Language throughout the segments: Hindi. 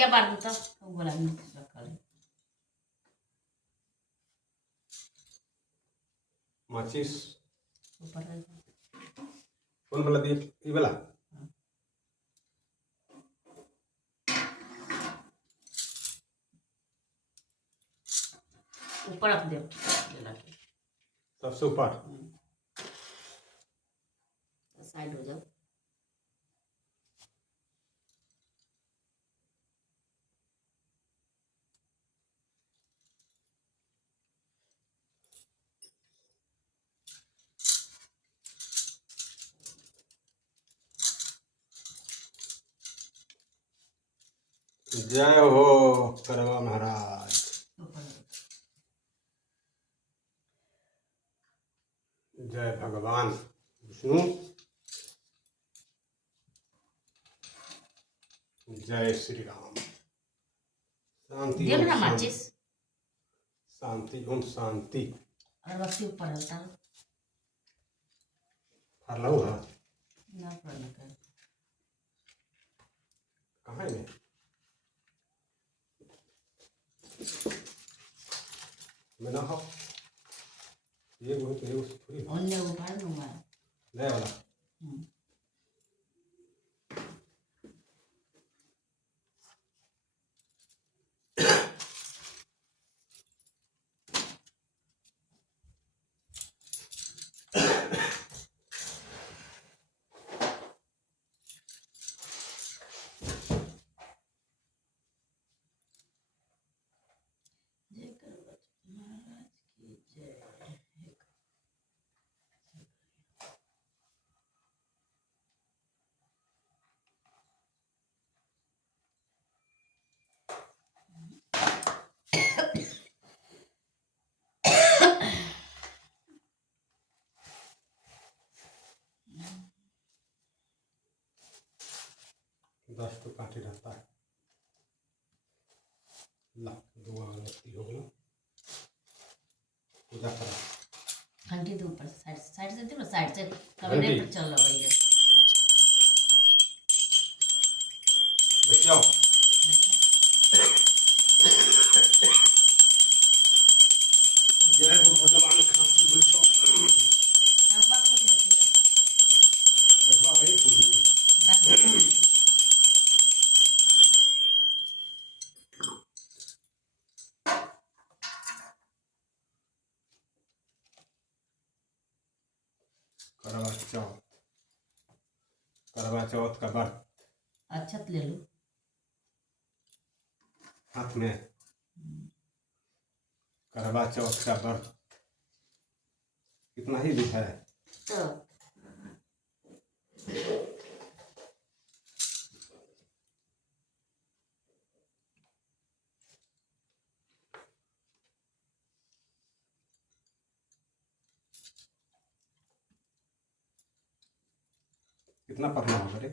क्या बात बता वो बोला नहीं रखा है माचिस ऊपर है कौन वाला दिए ये वाला ऊपर रख दे सबसे ऊपर साइड हो जाओ जय हो करवा महाराज जय भगवान विष्णु जय श्री राम शांति देख ना ओम माचिस शांति ओम शांति अगरबत्ती ऊपर होता है फरलाऊ है ना पड़ना कर कहाँ है मैं ना हो ये वो थोड़ी अन्य ऊपर नुमा नया वाला दस तो कांटे रहता है ला दो अगरबत्ती हो गई पूजा करा घंटी दे ऊपर साइड से दे ना साइड से कमरे पर चल रहा भैया बचाओ जय हो भगवान खांसी बचाओ सांपा को देखेगा कैसा है पूरी करवा चौथ का व्रत अक्षत ले लो हाथ में करवा चौथ का व्रत कितना ही दुख है तो कितना पढ़ना होगा रे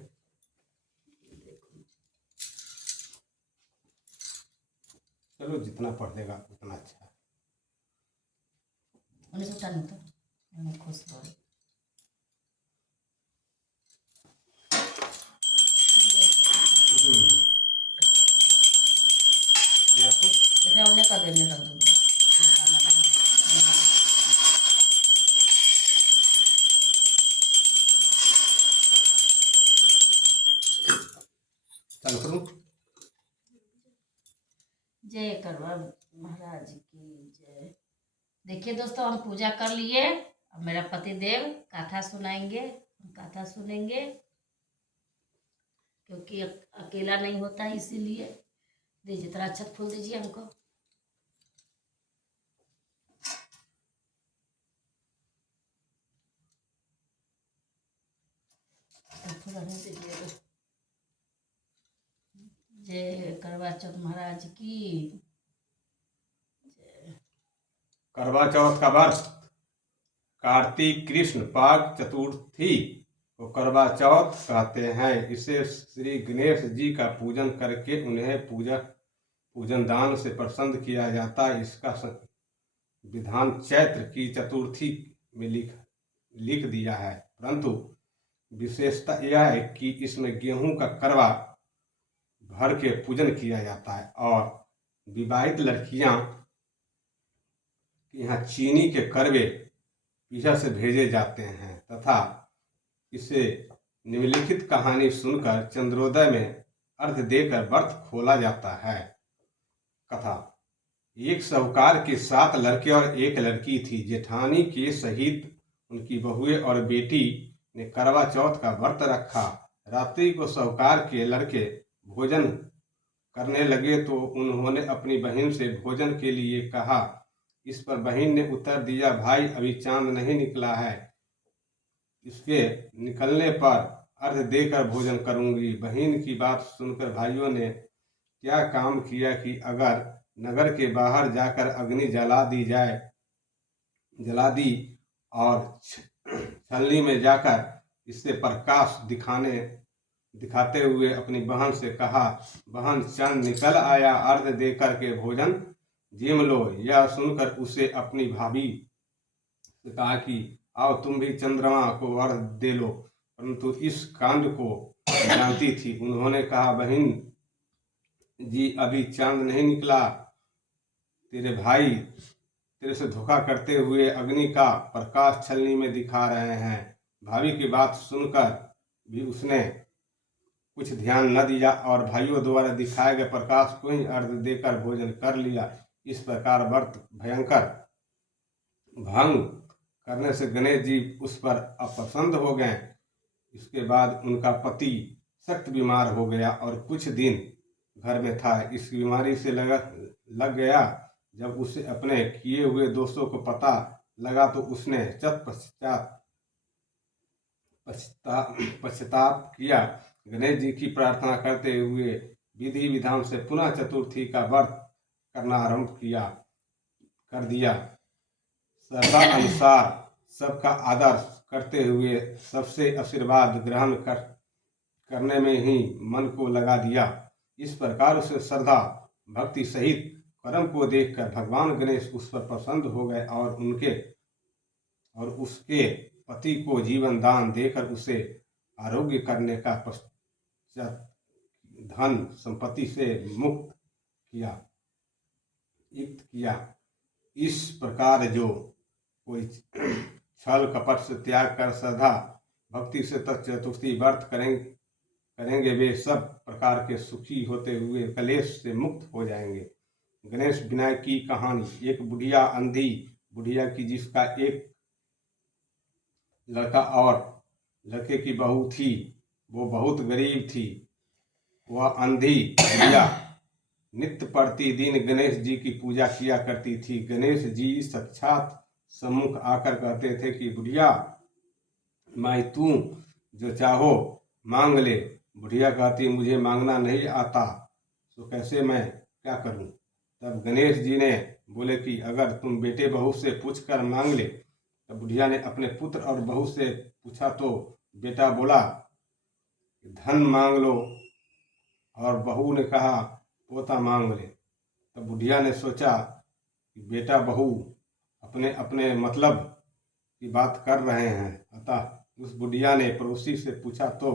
चलो जितना पढ़ लेगा उतना अच्छा है 1998 खुश रहो एकरा उन्हें का बेलने रख दूंगी चलो करूँ जय करवा महाराज की जय। देखिए दोस्तों हम पूजा कर लिए अब मेरा पति देव कथा सुनाएंगे हम कथा सुनेंगे क्योंकि अकेला नहीं होता है इसीलिए दीजिए तरह अक्षत फूल दीजिए हमको जय करवा चौथ महाराज की करवा चौथ का व्रत कार्तिक कृष्ण पक्ष चतुर्थी को करवा चौथ कहते हैं। इसे श्री गणेश जी का पूजन करके उन्हें पूजन दान से प्रसन्न किया जाता है। इसका विधान चैत्र की चतुर्थी में लिख दिया है, परंतु विशेषता यह है कि इसमें गेहूं का करवा भर के पूजन किया जाता है और विवाहित लड़कियां यहाँ चीनी के करवे पीछा से भेजे जाते हैं तथा इसे निम्नलिखित कहानी सुनकर चंद्रोदय में अर्घ देकर व्रत खोला जाता है। कथा। एक साहूकार के 7 लड़के और 1 लड़की थी। जेठानी के सहित उनकी बहुएं और बेटी ने करवा चौथ का व्रत रखा। रात्रि को साहूकार के लड़के भोजन करने लगे तो उन्होंने अपनी बहन से भोजन के लिए कहा। इस पर बहन ने उत्तर दिया, भाई अभी चांद नहीं निकला है, इसके निकलने पर अर्घ देकर भोजन करूंगी। बहन की बात सुनकर भाइयों ने क्या काम किया कि अगर नगर के बाहर जाकर अग्नि जला दी और छलनी में जाकर इससे प्रकाश दिखाते हुए अपनी बहन से कहा, बहन चांद निकल आया, अर्घ देकर के भोजन जिम लो। यह सुनकर उसे अपनी भाभी से कहा कि आओ तुम भी चंद्रमा को अर्घ दे लो, परंतु इस कांड को जानती थी। उन्होंने कहा, बहन जी अभी चांद नहीं निकला, तेरे भाई तेरे से धोखा करते हुए अग्नि का प्रकाश छलनी में दिखा रहे हैं। भाभी की बात सुनकर भी उसने कुछ ध्यान न दिया और भाइयों द्वारा दिखाए गए प्रकाश को ही अर्घ देकर भोजन कर लिया। इस प्रकार व्रत भयंकर भंग करने से गणेश जी उस पर अप्रसन्न हो गए। इसके बाद उनका पति सख्त बीमार हो गया और कुछ दिन घर में था। इस बीमारी से लग गया। जब उसे अपने किए हुए दोषों को पता लगा तो उसने पश्चाताप किया। गणेश जी की प्रार्थना करते हुए विधि विधान से पुनः चतुर्थी का व्रत करना आरंभ कर दिया। श्रद्धा अनुसार सबका आदर करते हुए सबसे आशीर्वाद ग्रहण करने में ही मन को लगा दिया। इस प्रकार उसे श्रद्धा भक्ति सहित कर्म को देखकर भगवान गणेश उस पर प्रसन्न हो गए और उसके पति को जीवन दान देकर उसे आरोग्य करने का पश्चात धन संपत्ति से मुक्त किया। इस प्रकार जो कोई छल कपट से त्याग कर श्रद्धा भक्ति से चतुर्थी व्रत करेंगे वे सब प्रकार के सुखी होते हुए कलेश से मुक्त हो जाएंगे। गणेश विनायक की कहानी। एक बुढ़िया अंधी बुढ़िया की जिसका एक लड़का और लड़के की बहू थी, वो बहुत गरीब थी। वह अंधी बुढ़िया नित्य प्रतिदिन गणेश जी की पूजा किया करती थी। गणेश जी साक्षात सम्मुख आकर कहते थे कि बुढ़िया माई तू जो चाहो मांग ले। बुढ़िया कहती, मुझे मांगना नहीं आता, तो कैसे मैं क्या करूं। तब गणेश जी ने बोले कि अगर तुम बेटे बहू से पूछ कर मांग ले। तब बुढ़िया ने अपने पुत्र और बहू से पूछा तो बेटा बोला धन मांग लो और बहू ने कहा पोता मांग ले। तब बुढ़िया ने सोचा कि बेटा बहू अपने अपने मतलब की बात कर रहे हैं। अतः उस बुढ़िया ने पड़ोसी से पूछा तो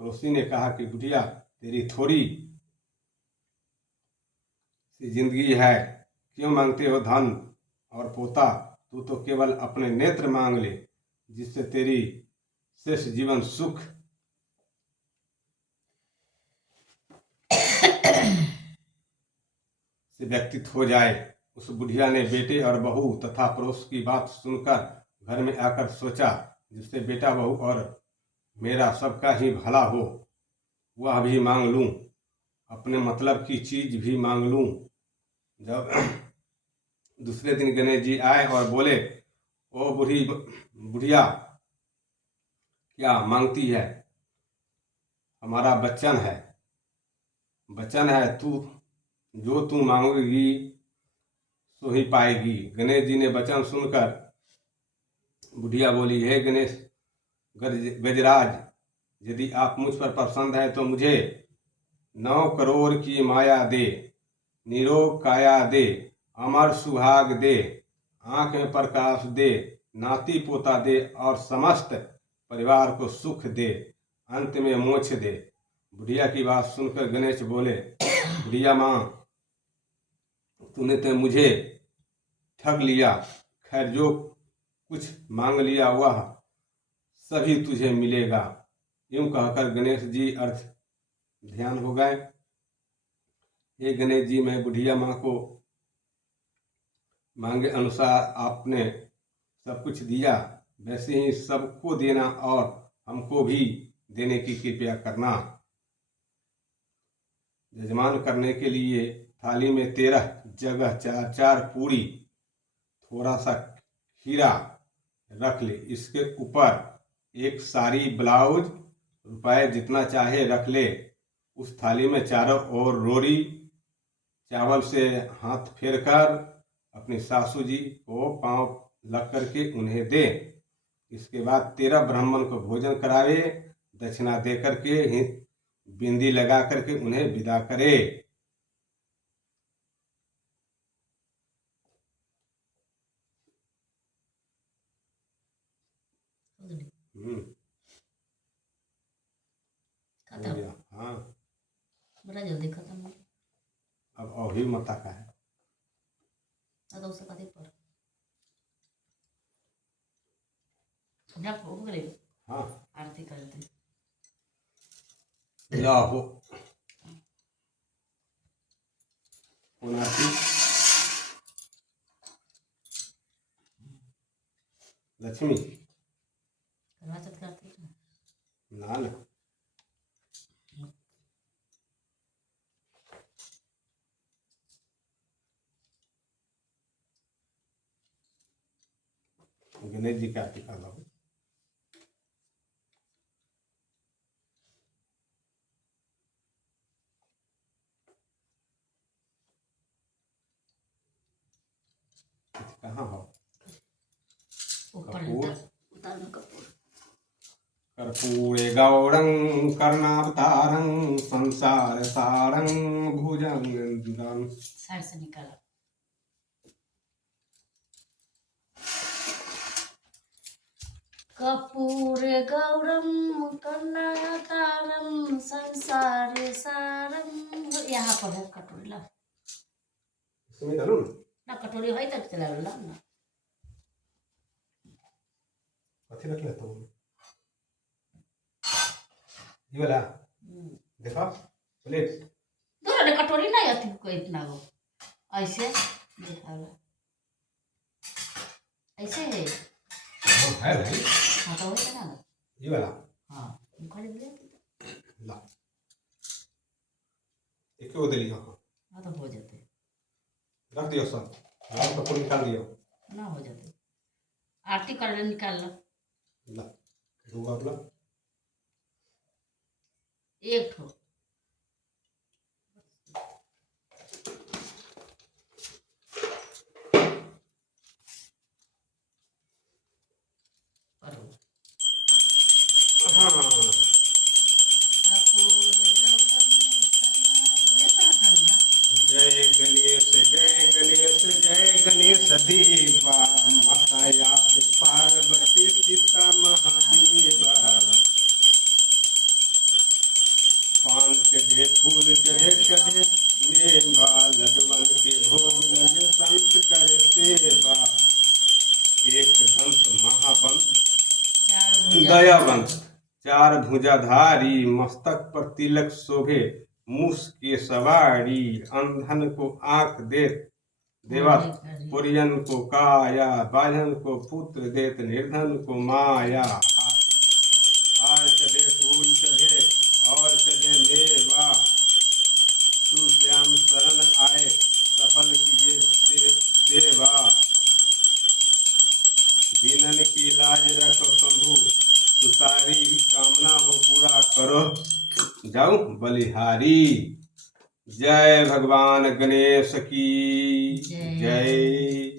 पड़ोसी ने कहा कि बुढ़िया तेरी थोड़ी सी जिंदगी है, क्यों मांगते हो धन और पोता। तू तो केवल अपने नेत्र मांग ले, जिससे तेरी शेष जीवन सुख से व्यतीत हो जाए। उस बुढ़िया ने बेटे और बहू तथा पड़ोस की बात सुनकर घर में आकर सोचा, जिससे बेटा बहू और मेरा सबका ही भला हो, वह भी मांग लूं, अपने मतलब की चीज भी मांग लूं। जब दूसरे दिन गणेश जी आए और बोले, ओ बुढ़िया क्या मांगती है। हमारा वचन है तू जो तू मांगेगी सो ही पाएगी। गणेश जी ने वचन सुनकर बुढ़िया बोली, हे गणेश गजराज, यदि आप मुझ पर प्रसन्न है तो मुझे 9 करोड़ की माया दे, निरोग काया दे, अमर सुहाग दे, आंख में प्रकाश दे, नाती पोता दे और समस्त परिवार को सुख दे, अंत में मोक्ष दे। बुढ़िया की बात सुनकर गणेश बोले, बुढ़िया माँ, तूने तो मुझे ठग लिया। खैर, जो कुछ मांग लिया वह सभी तुझे मिलेगा। यूं कहकर गणेश जी अर्थ ध्यान हो गए। हे गणेश जी, मैं बुढ़िया माँ को मांगे अनुसार आपने सब कुछ दिया, वैसे ही सबको देना और हमको भी देने की कृपया करना। यजमान करने के लिए थाली में 13 जगह 4-4 पूरी, थोड़ा सा खीरा रख ले। इसके ऊपर एक साड़ी ब्लाउज, रुपए जितना चाहे रख ले। उस थाली में चारों ओर रोटी चावल से हाथ फेर कर अपनी सासू जी को पांव लग करके उन्हें दे। इसके बाद 13 ब्राह्मण को भोजन करावे, दक्षिणा दे करके बिंदी लगा करके उन्हें विदा करे। खत्म। हो गया। हाँ, बड़ा जल्दी खत्म हो। अब अभी मता का है। तो उससे कथी पर जब हो गए। हाँ, आरती करते लाहो आरती। लक्ष्मी करवा चौथ करते ना ना, गणेश जी की आरती कर लो। कहाँ हो? ऊपर कपूर। उतार में कपूर। कर्पूरे गौरं कर्णावतारं संसार सारं भुजंगं। साइड से निकाला। कपूर गौरम कर्णावतारम संसार सारम। यहाँ पर है कटोरी ला। इसमें डालो ना कटोरी है तक चला ला ना। अच्छी रख लेता हूँ ये वाला। देखो प्लेट दूर ने कटोरी नहीं आती को इतना हो ऐसे देखा ला ऐसे है। है भाई, हाँ तो वही ना ये वाला। हाँ खरीद ले ला एक को दे लियो। हाँ तो हो जाते रख दियो सब, लाल कपूर निकाल दियो। ना हो जाते आरती कर ले निकाल लो। ला दो अपना एक ठो करो। हाँ, कपूर गौरम कर्णावतारम। जय गणेश जय गणेश जय गणेश देवा, माता या पार्वती सीता महादेवा। पान चढ़े फूल चढ़े चढ़े मेवा, लडवन के भोग लगे संत करे सेवा। एक दंत महाबंत दयावंत, 4 भुजाधारी, मस्तक पर तिलक शोभे, मूस के सवारी। अंधन को आंख देत देवत, पुरियन को काया, बाझन को पुत्र देत, निर्धन को माया। हार चढ़े फूल चढ़े और चढ़े मेवा, सुश्याम शरण आए सफल कीजिए सेवा। दीनन की लाज रखो शंभु, सुतारी कामना हो पूरा करो जाऊं बलिहारी। जय भगवान गणेश की जय।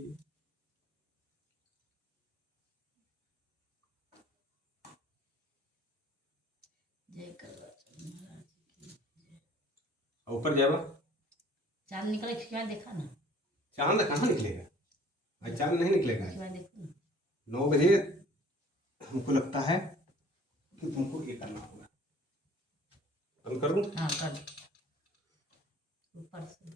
ऊपर जाओ। चांद निकले खिंचवा देखा ना। चांद कहाँ निकलेगा? आज चांद नहीं निकलेगा। खिंचवा देखो ना। 9 बजे हमको लगता है कि तुमको ये करना होगा। बंद करूं? हाँ कर दो ऊपर से